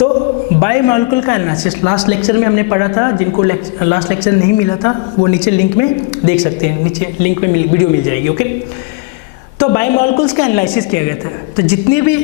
तो बायोमॉलिक्यूल का analysis last lecture में हमने पढ़ा था। जिनको लास्ट लेक्चर नहीं मिला था वो नीचे लिंक में देख सकते हैं, नीचे लिंक में वीडियो मिल जाएगी। ओके, तो बायोमॉलिक्यूल्स का एनालिसिस किया गया था। तो जितने भी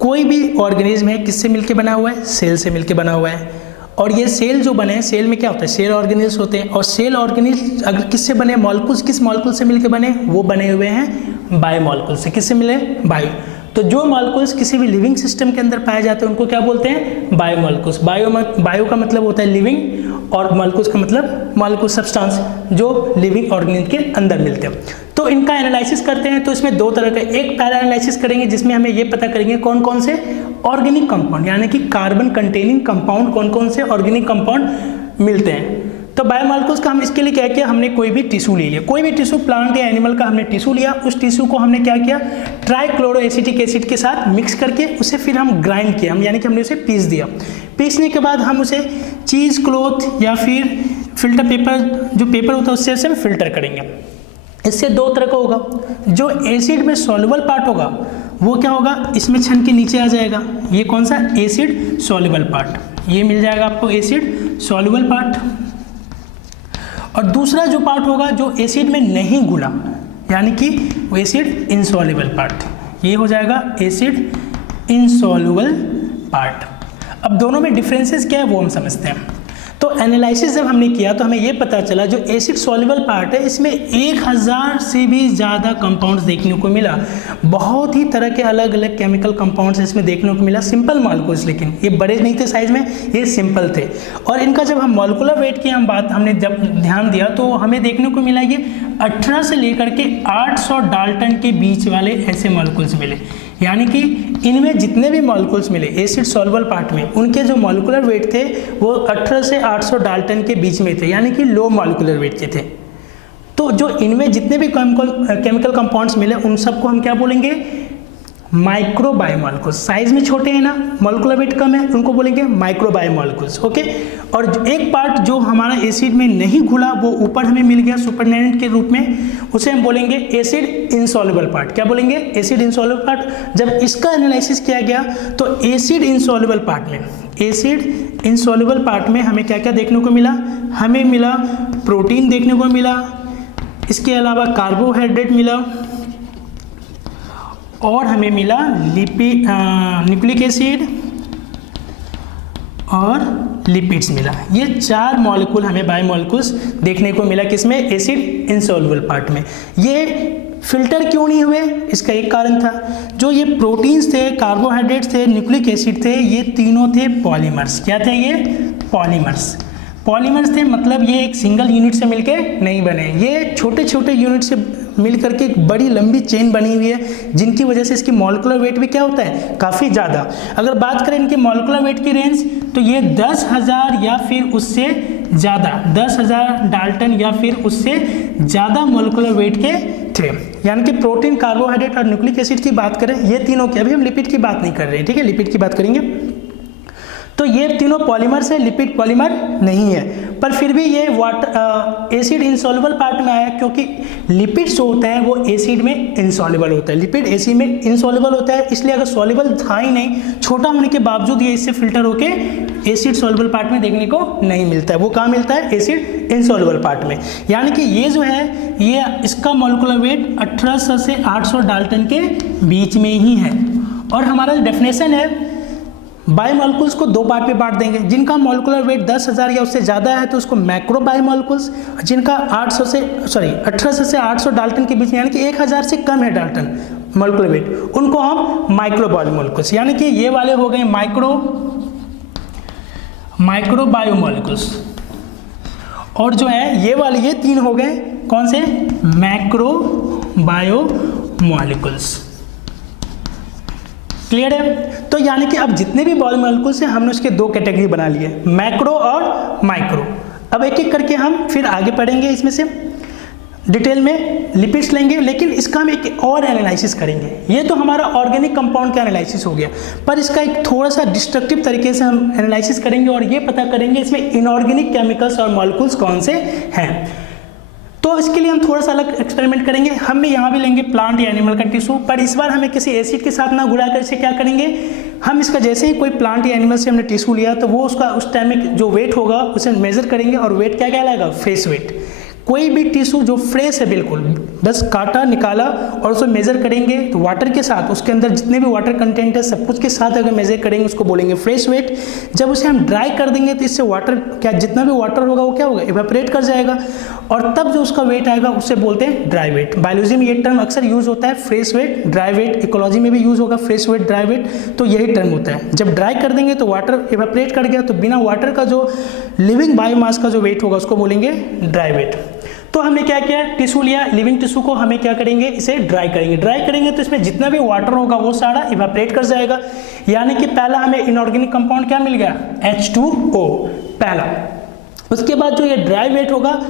कोई भी ऑर्गेनिज्म है किससे मिलके बना हुआ है? सेल से मिलके बना हुआ है। और ये सेल जो बने हैं, सेल में क्या होता है? सेल ऑर्गेनिल्स होते हैं। और सेल ऑर्गेनिल्स अगर किससे बने? मॉलिक्यूल्स, किस मॉलिक्यूल से मिलके बने? वो बने हुए हैं बायोमॉलिक्यूल से। किससे मिले? बायो। तो जो मॉलिक्यूल्स किसी भी लिविंग सिस्टम के अंदर पाए जाते हैं उनको क्या बोलते हैं? बायोमॉलिक्यूल्स। बायो का मतलब होता है लिविंग और मॉलिक्यूल्स का मतलब मॉलिक्यूल सब्सटेंस जो लिविंग ऑर्गेनिज्म के अंदर मिलते हैं। तो इनका एनालिसिस करते हैं। तो इसमें दो तरह का, एक पैरा एनालिसिस करेंगे जिसमें हमें ये पता करेंगे कौन कौन से ऑर्गेनिक कंपाउंड यानी कि कार्बन कंटेनिंग कंपाउंड कौन कौन से ऑर्गेनिक कंपाउंड मिलते हैं। तो बायोमॉलिक्यूल्स का हम इसके लिए क्या किया? हमने कोई भी टिश्यू ले लिया, कोई भी टिश्यू प्लांट या एनिमल का हमने टिश्यू लिया। उस टिश्यू को हमने क्या किया? ट्राइक्लोरोएसिटिक एसिड के साथ मिक्स करके उसे फिर हम ग्राइंड किया, यानी कि हमने उसे पीस दिया। पीसने के बाद हम उसे चीज़ क्लॉथ या फिर फिल्टर पेपर, जो पेपर होता है उससे हम फिल्टर करेंगे। इससे दो तरह का होगा। जो एसिड में सॉल्युबल पार्ट होगा वो क्या होगा? इसमें छन के नीचे आ जाएगा। ये कौन सा? एसिड सॉल्युबल पार्ट, ये मिल जाएगा आपको एसिड सॉल्युबल पार्ट। और दूसरा जो पार्ट होगा जो एसिड में नहीं घुला यानी कि वो एसिड इनसॉल्युबल पार्ट, ये हो जाएगा एसिड इनसॉल्युबल पार्ट। अब दोनों में डिफरेंसेस क्या है वो हम समझते हैं। तो एनालिसिस जब हमने किया तो हमें ये पता चला जो एसिड सॉल्युबल पार्ट है इसमें 1000 से भी ज़्यादा कंपाउंड्स देखने को मिला। बहुत ही तरह के अलग अलग केमिकल कंपाउंड्स इसमें देखने को मिला। सिंपल मॉलिक्यूल्स, लेकिन ये बड़े नहीं थे साइज में, ये सिंपल थे। और इनका जब हम मॉलिक्यूलर वेट की हमने जब ध्यान दिया तो हमें देखने को मिला ये 18 से लेकर के 800 डाल्टन के बीच वाले ऐसे मॉलिक्यूल्स मिले। यानी कि इनमें जितने भी मॉलिक्यूल्स मिले एसिड सॉल्युबल पार्ट में, उनके जो मॉलिक्यूलर वेट थे वो 18 से 800 डाल्टन के बीच में थे, यानी कि लो मॉलिक्यूलर वेट के थे। तो जो इनमें जितने भी केमिकल कंपाउंड्स मिले उन सबको हम क्या बोलेंगे? Micro biomolecules. साइज में छोटे हैं ना, मॉलिक्यूलर वेट कम है, उनको बोलेंगे माइक्रो बायोमॉलिक्यूल्स। ओके, और एक पार्ट जो हमारा एसिड में नहीं घुला वो ऊपर हमें मिल गया सुपरनेटेंट के रूप में, उसे हम बोलेंगे एसिड इनसॉल्युबल पार्ट। क्या बोलेंगे? Acid insoluble part. जब इसका एनालिसिस किया गया तो एसिड इनसॉल्युबल पार्ट में, एसिड इनसॉल्युबल पार्ट में हमें क्या क्या देखने को मिला? हमें मिला प्रोटीन देखने को मिला, इसके अलावा कार्बोहाइड्रेट मिला और हमें मिला न्यूक्लिक एसिड और लिपिड्स मिला। ये 4 मॉलिक्यूल हमें बायोमॉलिक्यूल्स देखने को मिला किसमें? एसिड इनसॉल्युबल पार्ट में। ये फिल्टर क्यों नहीं हुए? इसका एक कारण था, जो ये प्रोटीन्स थे, कार्बोहाइड्रेट्स थे, न्यूक्लिक एसिड थे, ये तीनों थे पॉलीमर्स। क्या थे ये? पॉलीमर्स। पॉलीमर्स थे मतलब ये एक सिंगल यूनिट से मिलके नहीं बने, ये छोटे छोटे यूनिट से मिल करके एक बड़ी लंबी चेन बनी हुई है, जिनकी वजह से इसकी मॉलिक्यूलर वेट भी क्या होता है? काफ़ी ज़्यादा। अगर बात करें इनके मॉलिक्यूलर वेट की रेंज तो ये 10,000 या फिर उससे ज़्यादा, 10,000 डाल्टन या फिर उससे ज़्यादा मॉलिक्यूलर वेट के थे। यानी कि प्रोटीन, कार्बोहाइड्रेट और न्यूक्लिक एसिड की बात करें, ये तीनों की, अभी हम लिपिड की बात नहीं कर रहे हैं, ठीक है, लिपिड की बात करेंगे। तो ये तीनों पॉलीमर से, लिपिड पॉलीमर नहीं है, पर फिर भी ये एसिड इनसॉल्युबल पार्ट में आया क्योंकि लिपिड जो होता है वो एसिड में इनसॉल्युबल होता है, लिपिड एसिड में इनसॉल्युबल होता है। इसलिए अगर सॉल्युबल था ही नहीं, छोटा होने के बावजूद ये इससे फिल्टर होके एसिड सॉल्युबल पार्ट में देखने को नहीं मिलता है। वो कहाँ मिलता है? एसिड इनसॉल्युबल पार्ट में। यानी कि ये जो है ये इसका मॉलिक्यूलर वेट 1800 से 800 डाल्टन के बीच में ही है। और हमारा डेफिनेशन है बायोमॉलिक्यूल्स को 2 पार्ट में बांट देंगे। जिनका मॉलिक्यूलर वेट 10,000 या उससे ज़्यादा है तो उसको मैक्रो बायोमॉलिक्यूल्स, जिनका 1800 से 800 डाल्टन के बीच में यानी कि 1000 से कम है डाल्टन मॉलिक्यूलर वेट, उनको हम माइक्रो बायोमॉलिक्यूल्स, यानी कि ये वाले हो गए माइक्रो बायोमॉलिक्यूल्स। और जो है ये वाले, ये 3 हो गए कौन से? Macro biomolecules. क्लियर है? तो यानी कि अब जितने भी बायोमॉलिक्यूल्स हैं हमने उसके 2 कैटेगरी बना लिए, मैक्रो और माइक्रो। अब एक एक करके हम फिर आगे पढ़ेंगे, इसमें से डिटेल में लिपिड्स लेंगे, लेकिन इसका हम एक और एनालिसिस करेंगे। ये तो हमारा ऑर्गेनिक कंपाउंड का एनालिसिस हो गया, पर इसका एक थोड़ा सा डिस्ट्रक्टिव तरीके से हम एनालिसिस करेंगे और ये पता करेंगे इसमें इनऑर्गेनिक केमिकल्स और मॉलिक्यूल्स कौन से हैं। तो इसके लिए हम थोड़ा सा अलग एक्सपेरिमेंट करेंगे। हम भी यहाँ भी लेंगे प्लांट या एनिमल का टिश्यू, पर इस बार हमें किसी एसिड के साथ ना घुला कर इसे क्या करेंगे, हम इसका जैसे ही कोई प्लांट या एनिमल से हमने टिश्यू लिया तो वो उसका उस टाइम में जो वेट होगा उसे मेजर करेंगे, और वेट क्या कहलाएगा? Fresh weight. कोई भी टिश्यू जो फ्रेश है बिल्कुल, बस काटा निकाला और उसको मेजर करेंगे तो वाटर के साथ, उसके अंदर जितने भी वाटर कंटेंट है सब कुछ के साथ अगर मेजर करेंगे उसको बोलेंगे फ्रेश वेट। जब उसे हम ड्राई कर देंगे तो इससे वाटर क्या, जितना भी वाटर होगा वो क्या होगा? इवेपोरेट कर जाएगा, और तब जो उसका वेट आएगा उसे बोलते हैं ड्राई वेट। बायोलॉजी में ये टर्म अक्सर यूज होता है, fresh weight, dry weight. Ecology में भी यूज होगा फ्रेश वेट, ड्राई वेट, तो यही टर्म होता है। जब ड्राई कर देंगे तो वाटर इवेपोरेट कर गया, तो बिना वाटर का जो लिविंग बायोमास का जो वेट होगा उसको बोलेंगे ड्राई वेट। तो हमने क्या किया? टिश्यू लिया, लिविंग टिश्यू को हमें क्या करेंगे? इसे ड्राई करेंगे। ड्राई करेंगे तो इसमें जितना भी वाटर होगा वो सारा इवेपोरेट कर जाएगा, यानी कि पहला हमें इनऑर्गेनिक कंपाउंड क्या मिल गया? H2O पहला। उसके बाद जो ये ड्राई वेट होगा,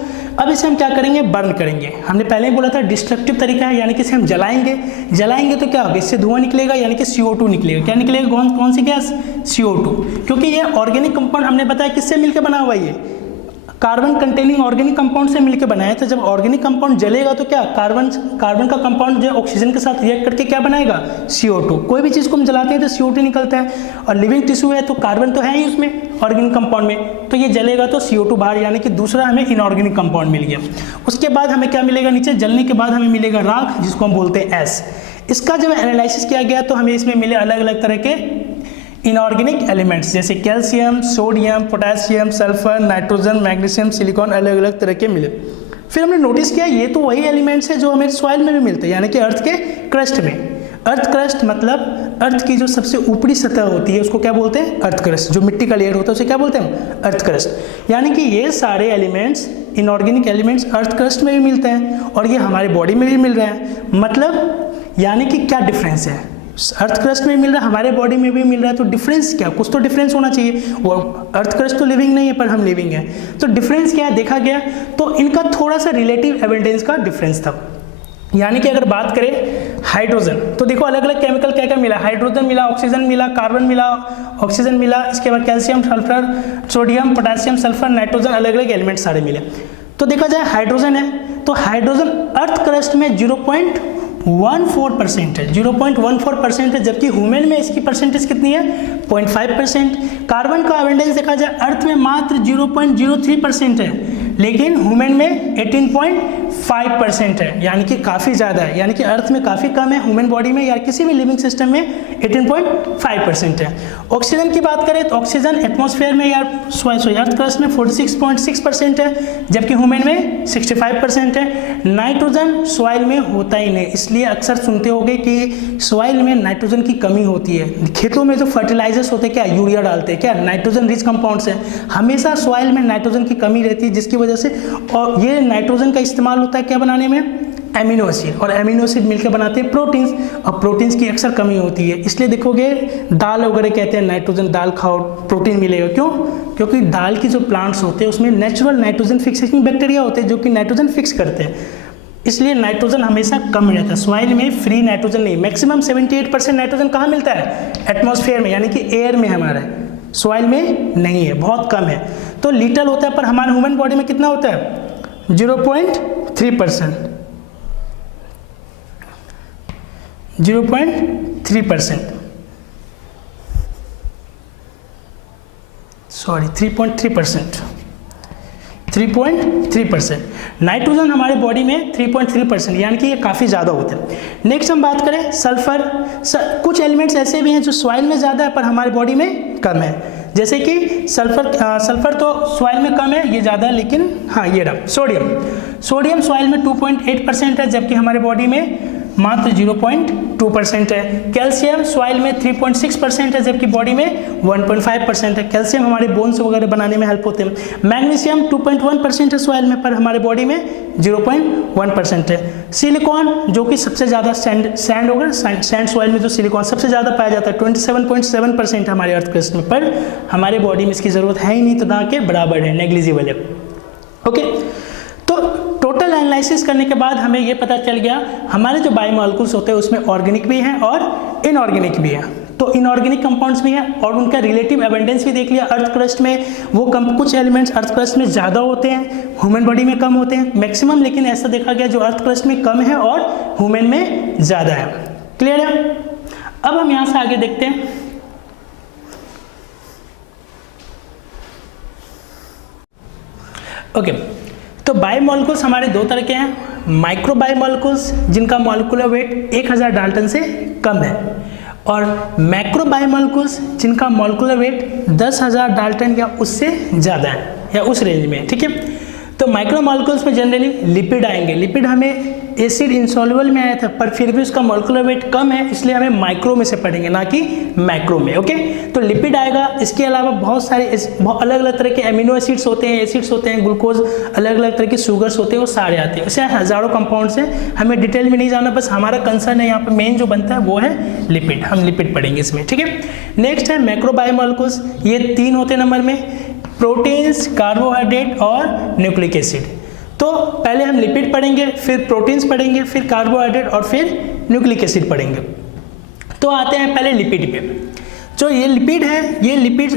अब इसे हम क्या करेंगे? बर्न करेंगे। हमने पहले ही बोला था डिस्ट्रक्टिव तरीका है, यानी कि इसे हम जलाएंगे। जलाएंगे तो क्या होगा? इससे धुआं निकलेगा, यानी कि CO2 निकलेगा। क्या निकलेगा? कौन सी गैस? CO2। क्योंकि ये ऑर्गेनिक कंपाउंड हमने बताया किससे मिलकर बना हुआ? ये कार्बन कंटेनिंग ऑर्गेनिक कंपाउंड से मिलकर बनाया था। जब ऑर्गेनिक कंपाउंड जलेगा तो क्या कार्बन का कंपाउंड जो ऑक्सीजन के साथ रिएक्ट करके क्या बनाएगा? CO2। कोई भी चीज़ को हम जलाते हैं तो CO2 निकलता है, और लिविंग टिश्यू है तो कार्बन तो है ही उसमें ऑर्गेनिक कंपाउंड में, तो ये जलेगा तो CO2 बाहर, यानी कि दूसरा हमें इनऑर्गेनिक कंपाउंड मिल गया। उसके बाद हमें क्या मिलेगा? नीचे जलने के बाद हमें मिलेगा राख, जिसको हम बोलते हैं S। इसका जब एनालिसिस किया गया तो हमें इसमें मिले अलग अलग तरह के इनऑर्गेनिक एलिमेंट्स, जैसे calcium, sodium, potassium, sulphur, nitrogen, magnesium, silicon, अलग अलग तरह के मिले। फिर हमने नोटिस किया ये तो वही एलिमेंट्स है जो हमें सॉइल में भी मिलते हैं, यानी कि अर्थ के क्रस्ट में। अर्थ क्रस्ट मतलब अर्थ की जो सबसे ऊपरी सतह होती है उसको क्या बोलते हैं? Earth crust. जो मिट्टी का लेयर होता है उसे क्या बोलते हैं? Earth crust. यानी कि ये सारे elements, inorganic elements earth crust में भी मिलते हैं, और ये हमारे बॉडी में भी मिल रहे हैं। मतलब यानी कि क्या डिफरेंस है? अर्थ क्रस्ट में मिल रहा है, हमारे बॉडी में भी मिल रहा है, तो डिफरेंस क्या? कुछ तो डिफरेंस होना चाहिए। वो अर्थ क्रस्ट तो लिविंग नहीं है पर हम लिविंग है, तो डिफरेंस क्या देखा गया? तो इनका थोड़ा सा रिलेटिव एविडेंस का डिफरेंस था। यानी कि अगर बात करें हाइड्रोजन, तो देखो अलग अलग केमिकल क्या क्या मिला? हाइड्रोजन मिला, ऑक्सीजन मिला, कार्बन मिला, ऑक्सीजन मिला, इसके बाद calcium, sulphur, sodium, potassium, sulphur, nitrogen, अलग अलग एलिमेंट सारे मिले। तो देखा जाए हाइड्रोजन है, तो हाइड्रोजन अर्थ क्रस्ट में 0.14% है, 0.14% है, जबकि ह्यूमन में इसकी परसेंटेज कितनी है? 0.5%। कार्बन का एविडेंस देखा जाए अर्थ में मात्र 0.03% है, लेकिन ह्यूमन में 18.5% है, यानी कि काफ़ी ज़्यादा है। यानी कि अर्थ में काफ़ी कम है, ह्यूमन बॉडी में या किसी भी लिविंग सिस्टम में 18.5% है। ऑक्सीजन की बात करें तो ऑक्सीजन एटमॉस्फेयर में या अर्थ क्रस्ट में 46.6% है, जबकि ह्यूमन में 65% है। नाइट्रोजन सॉइल में होता ही नहीं, इसलिए अक्सर सुनते होंगे कि सॉइल में नाइट्रोजन की कमी होती है। खेतों में जो फर्टिलाइजर्स होते हैं क्या? यूरिया डालते हैं क्या? नाइट्रोजन रिच कंपाउंड्स है, हमेशा सॉइल में नाइट्रोजन की कमी रहती है, जिसकी वजह से, और ये नाइट्रोजन का इस्तेमाल होता है क्या बनाने में? एमिनो एसिड, और एमिनो एसिड मिलकर बनाते हैं प्रोटीन्स, और प्रोटीन्स की अक्सर कमी होती है। इसलिए देखोगे दाल वगैरह कहते हैं नाइट्रोजन दाल खाओ प्रोटीन मिलेगा, क्यों? क्योंकि दाल की जो प्लांट्स होते हैं उसमें नेचुरल नाइट्रोजन फिक्सेशन बैक्टीरिया होते हैं जो कि नाइट्रोजन फिक्स करते हैं, इसलिए नाइट्रोजन हमेशा कम रहता है। सॉइल में फ्री नाइट्रोजन नहीं, मैक्सिमम 78% नाइट्रोजन कहाँ मिलता है? एटमॉस्फेयर में, यानी कि एयर में हमारा है, सॉइल में नहीं है, बहुत कम है। तो लिटल होता है, पर हमारे ह्यूमन बॉडी में कितना होता है? 0.3%, 0.3%, सॉरी 3.3%, 3.3%। नाइट्रोजन हमारे बॉडी में 3.3%, यानी कि ये काफ़ी ज़्यादा होते हैं। नेक्स्ट हम बात करें सल्फर। कुछ एलिमेंट्स ऐसे भी हैं जो सॉइल में ज़्यादा है पर हमारे बॉडी में कम है, जैसे कि सल्फर तो सॉइल में कम है, ये ज़्यादा है, लेकिन हाँ ये रहा सोडियम सॉइल में 2.8% है, जबकि हमारे बॉडी में मात्र 0.2% है। कैल्शियम सॉइल में 3.6% है, जबकि बॉडी में 1.5% है। कैल्शियम हमारे बोन्स वगैरह बनाने में हेल्प होते हैं। मैग्नीशियम 2.1% है सॉइल में, पर हमारे बॉडी में 0.1% है। सिलिकॉन जो कि सबसे ज़्यादा सैंड होगा, सैंड सॉइल में जो सिलिकॉन सबसे ज़्यादा पाया जाता है 27.7% हमारे अर्थ क्रस्ट में, पर हमारे बॉडी में इसकी ज़रूरत है ही नहीं, तो ना के बराबर है, नेग्लिजिबल है। ओके, तो टोटल एनालिसिस करने के बाद हमें ये पता चल गया हमारे जो बायोमॉलिक्यूल्स होते हैं उसमें ऑर्गेनिक भी हैं और इनऑर्गेनिक भी हैं। तो इनऑर्गेनिक कंपाउंड्स भी हैं और उनका रिलेटिव एविडेंस भी देख लिया। अर्थ क्रस्ट में वो कुछ एलिमेंट्स अर्थ क्रस्ट में ज़्यादा होते हैं, ह्यूमन बॉडी में कम होते हैं मैक्सिमम, लेकिन ऐसा देखा गया जो अर्थ क्रस्ट में कम है और ह्यूमन में ज़्यादा है। क्लियर है? अब हम यहाँ से आगे देखते हैं ओके, तो बायोमॉलिक्यूल्स हमारे दो तरह के हैं, माइक्रो बायोमॉलिक्यूल्स जिनका मॉलिक्यूलर वेट 1000 डाल्टन से कम है, और मैक्रो बायोमॉलिक्यूल्स जिनका मॉलिक्यूलर वेट 10,000 डाल्टन या उससे ज़्यादा है या उस रेंज में, ठीक है। तो माइक्रो मॉलिक्यूल्स में जनरली लिपिड आएंगे। लिपिड हमें एसिड इंसॉल्युबल में आया था, पर फिर भी उसका मॉलिक्यूलर वेट कम है, इसलिए हमें माइक्रो में से पढ़ेंगे, ना कि मैक्रो में। ओके, तो लिपिड आएगा। इसके अलावा बहुत सारे अलग अलग तरह के अमीनो एसिड्स होते हैं, एसिड्स होते हैं, ग्लूकोज, अलग अलग तरह के शुगर्स होते हैं, वो सारे आते हैं। ऐसे हज़ारों कंपाउंड्स हैं, हमें डिटेल में नहीं जाना, बस हमारा कंसर्न है यहाँ पर मेन जो बनता है वो है लिपिड। हम लिपिड पढ़ेंगे इसमें, ठीक है। नेक्स्ट है मैक्रो बायोमॉलिक्यूल्स। ये 3 होते हैं नंबर में, प्रोटीन्स, कार्बोहाइड्रेट और न्यूक्लिक एसिड। तो पहले हम लिपिड पढ़ेंगे, फिर प्रोटीन्स पढ़ेंगे, फिर कार्बोहाइड्रेट और फिर न्यूक्लिक एसिड पढ़ेंगे। तो आते हैं पहले लिपिड पे। जो ये लिपिड है, ये लिपिड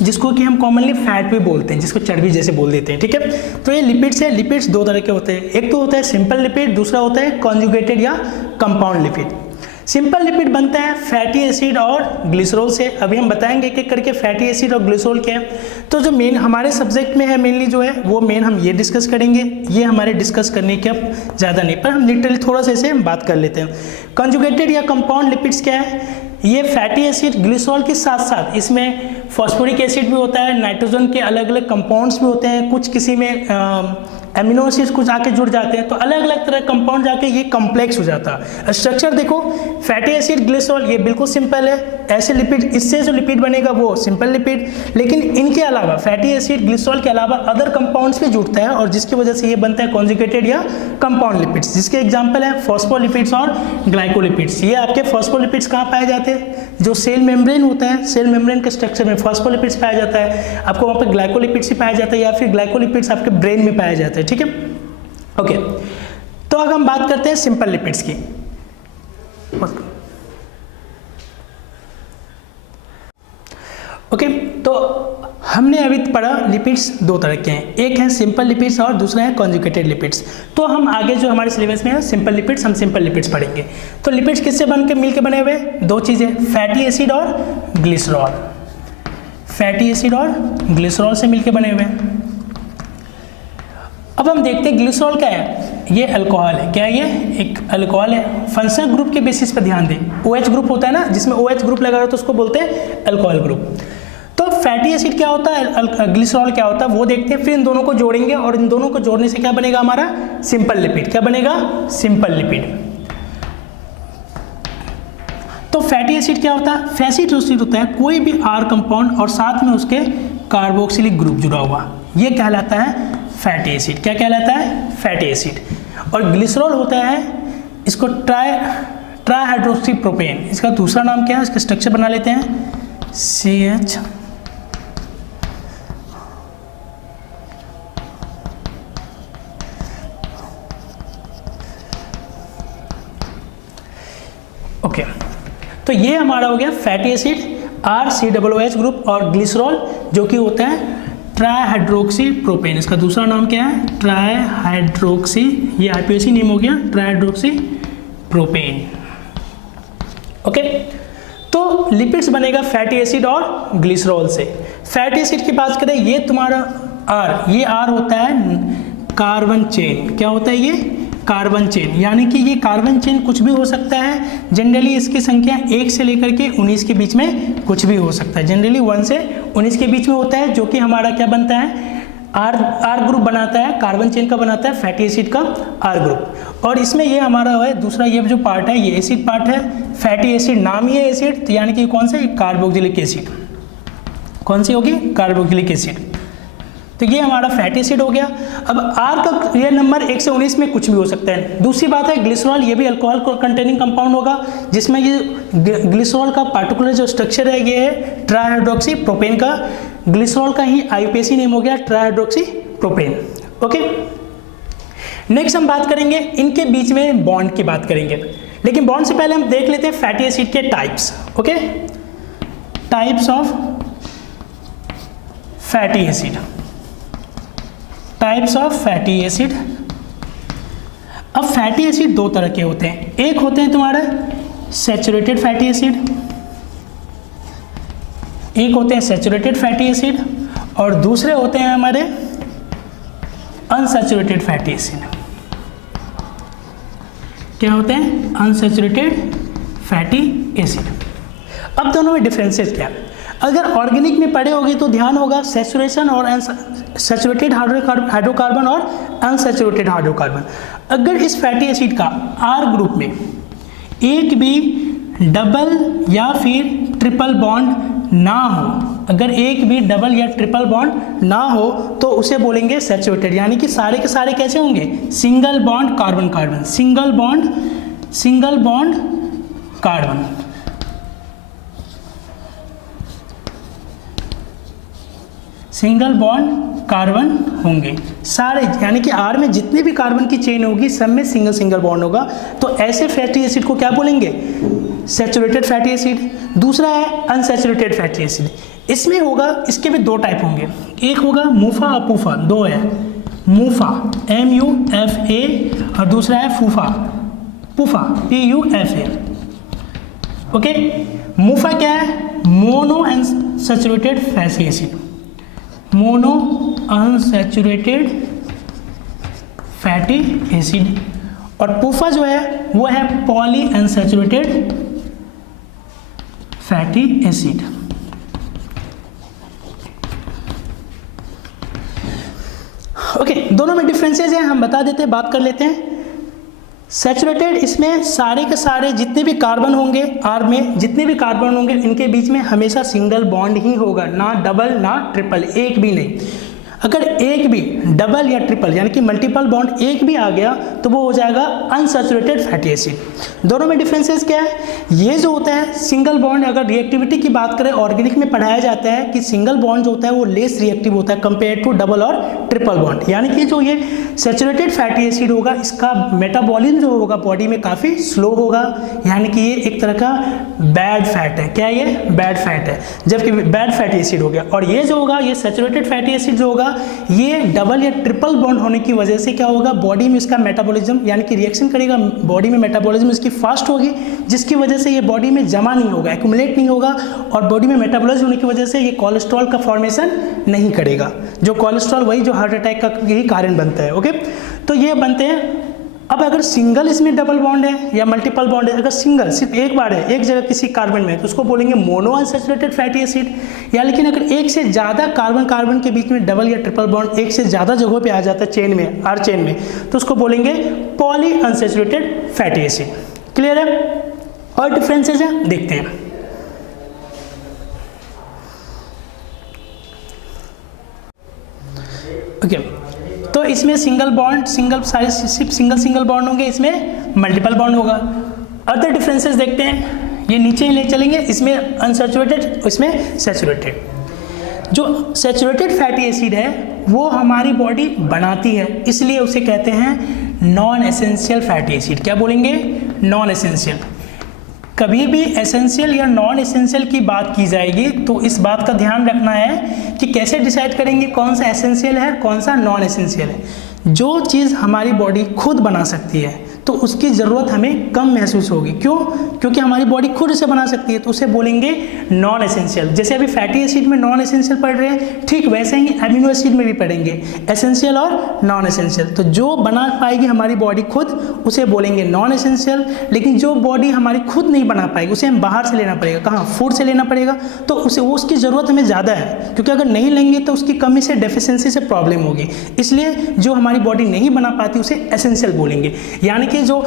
जिसको कि हम कॉमनली फैट भी बोलते हैं, जिसको चर्बी जैसे बोल देते हैं, ठीक है। तो ये लिपिड्स है। लिपिड्स दो तरह के होते हैं, एक तो होता है सिंपल लिपिड, दूसरा होता है कॉन्जुगेटेड या कंपाउंड लिपिड। सिंपल लिपिड बनता है फैटी एसिड और ग्लिसरॉल से। अभी हम बताएंगे एक एक करके फैटी एसिड और ग्लिसरॉल क्या है। तो जो मेन हमारे सब्जेक्ट में है मेनली जो है वो मेन हम ये डिस्कस करेंगे, ये हमारे डिस्कस करने के अब ज़्यादा नहीं, पर हम लिटरली थोड़ा सा इसे बात कर लेते हैं। कंजुगेटेड या कंपाउंड लिपिड्स क्या है, ये फैटी एसिड ग्लिसरॉल के साथ साथ इसमें फॉस्फोरिक एसिड भी होता है, नाइट्रोजन के अलग अलग कंपाउंड्स भी होते हैं, कुछ किसी में एमिनो एसिड्स कुछ आके जुड़ जाते हैं, तो अलग अलग तरह कंपाउंड जाके ये कॉम्प्लेक्स हो जाता है। स्ट्रक्चर देखो, फैटी एसिड ग्लिसरॉल ये बिल्कुल सिंपल है, ऐसे लिपिड, इससे जो लिपिड बनेगा वो सिंपल लिपिड। लेकिन इनके अलावा फैटी एसिड ग्लिसरॉल के अलावा अदर कंपाउंड्स भी जुड़ता है, और जिसकी वजह से ये बनता है कॉन्जुगेटेड या कंपाउंड लिपिड्स, जिसके एग्जाम्पल है फॉस्फोलिपिड्स और ग्लाइकोलिपिड्स। ये आपके फॉस्फोलिपिड्स कहाँ पाए जाते हैं, जो सेल मेम्ब्रेन होता है, सेल मेम्ब्रेन के स्ट्रक्चर में फॉस्फोलिपिड्स पाया जाता है, आपको वहाँ पर ग्लाइकोलिपिड्स ही पाया जाता है, या फिर ग्लाइकोलिपिड्स आपके ब्रेन में पाया जाता है, ठीक है। ओके, तो अब हम बात करते हैं सिंपल लिपिड्स की। ओके, तो हमने अभी पढ़ा लिपिड्स दो तरह के हैं, एक है सिंपल लिपिड्स और दूसरा है कॉन्जुगेटेड लिपिड्स। तो हम आगे जो हमारे सिलेबस में है सिंपल लिपिड्स, हम सिंपल लिपिड्स पढ़ेंगे। तो लिपिड्स किससे बन के मिलकर बने हुए, दो चीज़ें, फैटी एसिड और ग्लिसरॉल। फैटी एसिड और ग्लिसरॉल से मिलकर बने हुए हैं। अब हम देखते हैं ग्लिसरॉल क्या है, ये अल्कोहल है। क्या है ये, एक अल्कोहल है। फंक्शनल ग्रुप के बेसिस पर ध्यान दें, OH ग्रुप होता है ना, जिसमें OH ग्रुप लगा रहा है तो उसको बोलते हैं अल्कोहल ग्रुप। तो फैटी एसिड क्या होता है, ग्लिसरॉल क्या होता है वो देखते हैं, फिर इन दोनों को जोड़ेंगे, और इन दोनों को जोड़ने से क्या बनेगा हमारा सिंपल लिपिड। क्या बनेगा, सिंपल लिपिड। तो फैटी एसिड क्या होता है, फैटी एसिड होता है कोई भी R कंपाउंड और साथ में उसके कार्बोक्सिलिक ग्रुप जुड़ा हुआ, ये कहलाता है फैटी एसिड। क्या कहलाता है, फैटी एसिड। और ग्लिसरॉल होता है, इसको ट्राइहाइड्रोक्सी प्रोपेन, इसका दूसरा नाम क्या है, इसका स्ट्रक्चर बना लेते हैं, CH ओके। तो ये हमारा हो गया फैटी एसिड, RCOOH ग्रुप, और ग्लिसरॉल जो कि होता है ट्राइहाइड्रोक्सी प्रोपेन, इसका दूसरा नाम क्या है, ट्राइहाइड्रोक्सी, ये IPAC नेम हो गया, ट्राइहाइड्रोक्सी प्रोपेन। ओके, तो लिपिड्स बनेगा फैटी एसिड और ग्लिसरॉल से। फैटी एसिड की बात करें, ये तुम्हारा R, ये R होता है कार्बन चेन। क्या होता है ये, कार्बन चेन, यानी कि ये कार्बन चेन कुछ भी हो सकता है। जनरली इसकी संख्या 1 से लेकर के 19 के बीच में कुछ भी हो सकता है, जनरली 1 से 19 के बीच में होता है, जो कि हमारा क्या बनता है, R ग्रुप बनाता है, कार्बन चेन का बनाता है फैटी एसिड का R ग्रुप। और इसमें ये हमारा है दूसरा, ये जो पार्ट है ये एसिड पार्ट है। फैटी एसिड नाम ही है एसिड, तो यानी कि कौन सा, कार्बोक्सिलिक एसिड। कौन सी होगी, कार्बोक्सिलिक एसिड। तो ये हमारा फैटी एसिड हो गया। अब R का ये नंबर 1 से 19 में कुछ भी हो सकता है। दूसरी बात है ग्लिसरॉल, ये भी अल्कोहल कंटेनिंग कंपाउंड होगा, जिसमें ये ग्लिसरॉल का पार्टिकुलर जो स्ट्रक्चर है ये है ट्राइहाइड्रोक्सी प्रोपेन का। ग्लिसरॉल का ही IPAC नेम हो गया ट्राइहाइड्रोक्सी प्रोपेन। ओके, नेक्स्ट हम बात करेंगे इनके बीच में बॉन्ड की बात करेंगे, लेकिन बॉन्ड से पहले हम देख लेते हैं फैटी एसिड के types. Okay, types of fatty acid, types of fatty acid. अब फैटी एसिड दो तरह के होते हैं, एक होते हैं तुम्हारा सैचुरेटेड फैटी एसिड, एक होते हैं सैचुरेटेड फैटी एसिड, और दूसरे होते हैं हमारे अनसैचुरेटेड फैटी एसिड। क्या होते हैं? Unsaturated fatty acid. अब दोनों में डिफरेंसेस क्या है? अगर ऑर्गेनिक में पढ़े होगे तो ध्यान होगा सैचुरेशन और सैचुरेटेड हाइड्रोकार्बन और अनसैचुरेटेड हाइड्रोकार्बन। अगर इस फैटी एसिड का आर ग्रुप में एक भी डबल या फिर ट्रिपल बॉन्ड ना हो, अगर एक भी डबल या ट्रिपल बॉन्ड ना हो तो उसे बोलेंगे सैचुरेटेड, यानी कि सारे के सारे कैसे होंगे? Single bond carbon carbon, single bond carbon. Single bond carbon होंगे सारे, यानी कि आर में जितने भी कार्बन की चेन होगी सब में सिंगल बॉन्ड होगा। तो ऐसे फैटी एसिड को क्या बोलेंगे? Saturated fatty acid. दूसरा है अनसैचुरेटेड फैटी एसिड। इसमें होगा, इसके भी दो टाइप होंगे, एक होगा मूफा और पूफा, दो है, मूफा MUFA और दूसरा है फूफा, पूफा PUFA। ओके, मूफा क्या है? Mono unsaturated fatty acid, mono unsaturated fatty acid. और पूफा जो है वो है poly unsaturated fatty acid. Okay, दोनों में डिफरेंसेस हैं, हम बता देते हैं, बात कर लेते हैं। सैचुरेटेड, इसमें सारे के सारे जितने भी कार्बन होंगे, आर में जितने भी कार्बन होंगे इनके बीच में हमेशा सिंगल बॉन्ड ही होगा, ना डबल ना ट्रिपल, एक भी नहीं। अगर एक भी डबल या ट्रिपल यानी कि मल्टीपल बॉन्ड एक भी आ गया तो वो हो जाएगा अनसैचुरेटेड फैटी एसिड। दोनों में डिफरेंसेस क्या है? ये जो होता है सिंगल बॉन्ड, अगर रिएक्टिविटी की बात करें ऑर्गेनिक में पढ़ाया जाता है कि सिंगल बॉन्ड जो होता है वो लेस रिएक्टिव होता है कंपेयर टू डबल और ट्रिपल बॉन्ड। यानी कि जो ये सैचुरेटेड फैटी एसिड होगा इसका मेटाबॉलिज्म जो होगा बॉडी में काफ़ी स्लो होगा, यानी कि ये एक तरह का बैड फैट है। क्या ये? बैड फैट है, जबकि बैड फैटी एसिड हो गया। और ये जो होगा, ये सैचुरेटेड फैटी एसिड जो होगा ये डबल या ट्रिपल बॉन्ड होने की वजह से क्या होगा, बॉडी में इसका मेटाबॉलिज्म यानी कि रिएक्शन करेगा, बॉडी में मेटाबॉलिज्म इसकी फास्ट होगी, जिसकी वजह से ये बॉडी में जमा नहीं होगा, एक्यूमुलेट नहीं होगा, और बॉडी में मेटाबॉलिज्म होने की वजह से ये कोलेस्ट्रॉल का फॉर्मेशन नहीं करेगा। जो कोलेस्ट्रॉल वही जो हार्ट अटैक का यही कारण बनता है। ओके, तो ये बनते हैं। अब अगर सिंगल इसमें डबल बॉन्ड है या मल्टीपल बॉन्ड है, अगर सिंगल सिर्फ एक बार है एक जगह किसी कार्बन में, तो उसको बोलेंगे मोनो अनसैचुरेटेड फैटी एसिड। या लेकिन अगर एक से ज़्यादा कार्बन कार्बन के बीच में डबल या ट्रिपल बॉन्ड एक से ज़्यादा जगहों पे आ जाता है चेन में, आर चेन में, तो उसको बोलेंगे poly unsaturated fatty acid. Clear है? और डिफरेंसेस है, देखते हैं। ओके, तो इसमें सिंगल बॉन्ड सारे सिर्फ सिंगल बॉन्ड होंगे, इसमें मल्टीपल बॉन्ड होगा। अदर डिफरेंसेस देखते हैं, ये नीचे ही ले चलेंगे, इसमें अनसैचुरेटेड, इसमें सैचुरेटेड। जो सैचुरेटेड फैटी एसिड है वो हमारी बॉडी बनाती है, इसलिए उसे कहते हैं नॉन एसेंशियल फैटी एसिड। क्या बोलेंगे? Non essential. कभी भी एसेंशियल या नॉन एसेंशियल की बात की जाएगी तो इस बात का ध्यान रखना है कि कैसे डिसाइड करेंगे कौन सा एसेंशियल है कौन सा नॉन एसेंशियल है। जो चीज़ हमारी बॉडी खुद बना सकती है तो उसकी ज़रूरत हमें कम महसूस होगी। क्यों? क्योंकि हमारी बॉडी खुद उसे बना सकती है, तो उसे बोलेंगे नॉन एसेंशियल। जैसे अभी फैटी एसिड में नॉन एसेंशियल पढ़ रहे हैं, ठीक वैसे ही अमीनो एसिड में भी पढ़ेंगे एसेंशियल और नॉन एसेंशियल। तो जो बना पाएगी हमारी बॉडी खुद उसे बोलेंगे नॉन एसेंशियल, लेकिन जो बॉडी हमारी खुद नहीं बना पाएगी उसे हम बाहर से लेना पड़ेगा। कहाँ? फूड से लेना पड़ेगा, तो उसे वो उसकी ज़रूरत हमें ज़्यादा है, क्योंकि अगर नहीं लेंगे तो उसकी कमी से, डेफिशिएंसी से प्रॉब्लम होगी। इसलिए जो हमारी बॉडी नहीं बना पाती उसे एसेंशियल बोलेंगे। यानी कि जो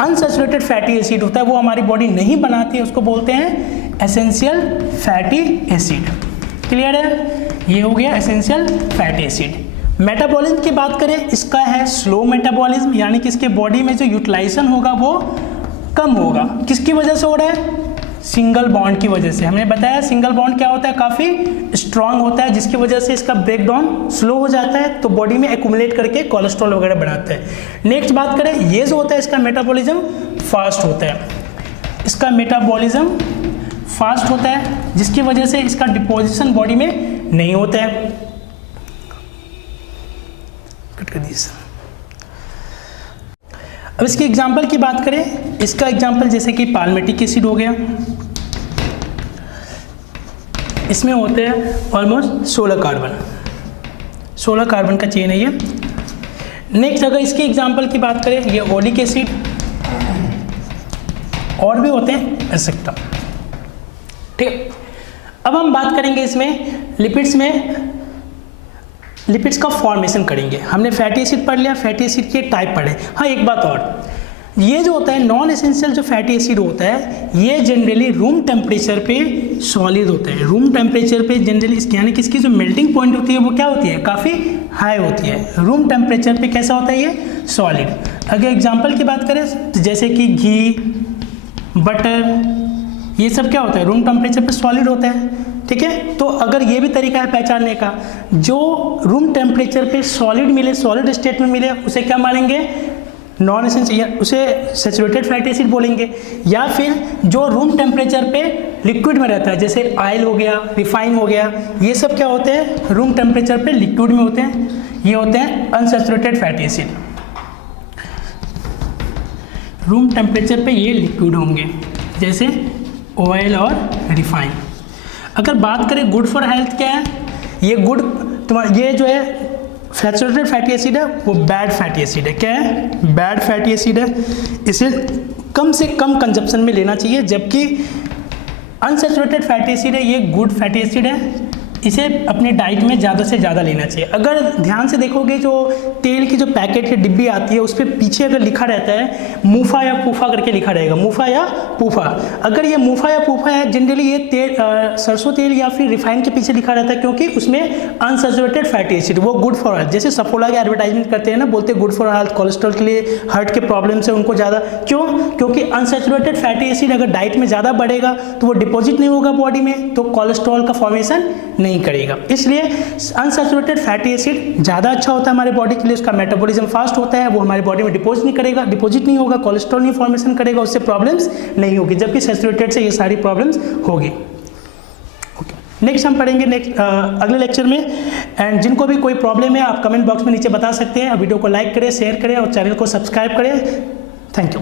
अनसैचुरेटेड फैटी एसिड होता है वो हमारी बॉडी नहीं बनाती है, उसको बोलते हैं एसेंशियल फैटी एसिड। क्लियर है? ये हो गया एसेंशियल फैटी एसिड। मेटाबॉलिज्म की बात करें, इसका है स्लो मेटाबॉलिज्म, यानी कि इसके बॉडी में जो यूटिलाइजेशन होगा वो कम होगा। किसकी वजह से हो रहा है? सिंगल बॉन्ड की वजह से। हमने बताया सिंगल बॉन्ड क्या होता है, काफ़ी स्ट्रांग होता है, जिसकी वजह से इसका ब्रेकडाउन स्लो हो जाता है, तो बॉडी में एक्यूमुलेट करके कोलेस्ट्रॉल वगैरह बढ़ाता है। नेक्स्ट बात करें, ये जो होता है इसका मेटाबॉलिज्म फास्ट होता है, इसका मेटाबॉलिज्म फास्ट होता है, जिसकी वजह से इसका डिपोजिशन बॉडी में नहीं होता है। कट कर दीजिए। अब इसके एग्जाम्पल की बात करें, इसका एग्जाम्पल जैसे कि पाल्मेटिक एसिड हो गया, इसमें होते हैं ऑलमोस्ट 16 कार्बन, 16 कार्बन का चेन है ये। नेक्स्ट अगर इसके एग्जाम्पल की बात करें, ये ओलिक एसिड, और भी होते हैं एक्सेट्रा। ठीक, अब हम बात करेंगे इसमें लिपिड्स में, लिपिड्स का फॉर्मेशन करेंगे। हमने फैटी एसिड पढ़ लिया, फैटी एसिड के टाइप पढ़े। हाँ, एक बात और, ये जो होता है नॉन एसेंशियल जो फैटी एसिड होता है, ये जनरली रूम टेम्परेचर पे सॉलिड होता है। रूम टेम्परेचर पे जनरली यानी कि इसकी जो मेल्टिंग पॉइंट होती है वो क्या होती है, काफ़ी हाई होती है। रूम टेम्परेचर पे कैसा होता है ये, सॉलिड। अगर एग्जांपल की बात करें तो जैसे कि घी, बटर, ये सब क्या होता है, रूम टेम्परेचर पे सॉलिड होता है। ठीक है, तो अगर ये भी तरीका है पहचानने का, जो रूम टेम्परेचर पे सॉलिड मिले, सॉलिड स्टेट में मिले, उसे क्या मानेंगे, नॉन एसेंशियल, उसे सैचुरेटेड फैटी एसिड बोलेंगे। या फिर जो रूम टेम्परेचर पे लिक्विड में रहता है, जैसे ऑयल हो गया, रिफाइन हो गया, ये सब क्या होते हैं, रूम टेम्परेचर पे लिक्विड में होते हैं, ये होते हैं unsaturated fatty acid. Room temperature पे ये लिक्विड होंगे, जैसे ऑयल और रिफाइन। अगर बात करें गुड फॉर हेल्थ क्या है, ये गुड तुम्हारा ये जो है सैचुरेटेड फैटी एसिड है, वो बैड फैटी एसिड है। क्या है, बैड फैटी एसिड है, इसे कम से कम कंजप्शन में लेना चाहिए। जबकि अनसैचुरेटेड फैटी एसिड है, ये गुड फैटी एसिड है, इसे अपने डाइट में ज़्यादा से ज़्यादा लेना चाहिए। अगर ध्यान से देखोगे, जो तेल की जो पैकेट की डिब्बी आती है, उस पर पीछे अगर लिखा रहता है मूफा या पूफा करके लिखा रहेगा, मूफा या पूफा। अगर ये मूफा या पूफा है, जनरली ये तेल सरसों तेल या फिर रिफाइन के पीछे लिखा रहता है, क्योंकि उसमें अनसैचुरेटेड फैटी एसिड, वो गुड फॉर हेल्थ। जैसे सफोला के एडवर्टाइजमेंट करते हैं ना, बोलते हैं गुड फॉर हेल्थ, कोलेस्ट्रॉल के लिए, हार्ट के प्रॉब्लम से उनको ज़्यादा, क्यों, क्योंकि अनसैचुरेटेड फैटी एसिड अगर डाइट में ज़्यादा बढ़ेगा तो वो डिपॉजिट नहीं होगा बॉडी में, तो कोलेस्ट्रॉल का फॉर्मेशन नहीं करेगा। इसलिए अनसैचुरेटेड फैटी एसिड ज़्यादा अच्छा होता है हमारे बॉडी के लिए, उसका मेटाबॉलिज्म फास्ट होता है, वो हमारी बॉडी में डिपॉजिट नहीं करेगा, डिपॉजिट नहीं होगा, कोलेस्ट्रॉल नहीं फॉर्मेशन करेगा, उससे प्रॉब्लम्स नहीं होगी। जबकि सैचुरेटेड से ये सारी प्रॉब्लम्स होगी। नेक्स्ट हम पढ़ेंगे अगले लेक्चर में। एंड जिनको भी कोई प्रॉब्लम है, आप कमेंट बॉक्स में नीचे बता सकते हैं। वीडियो को लाइक करें, शेयर करें और चैनल को सब्सक्राइब करें। Thank you.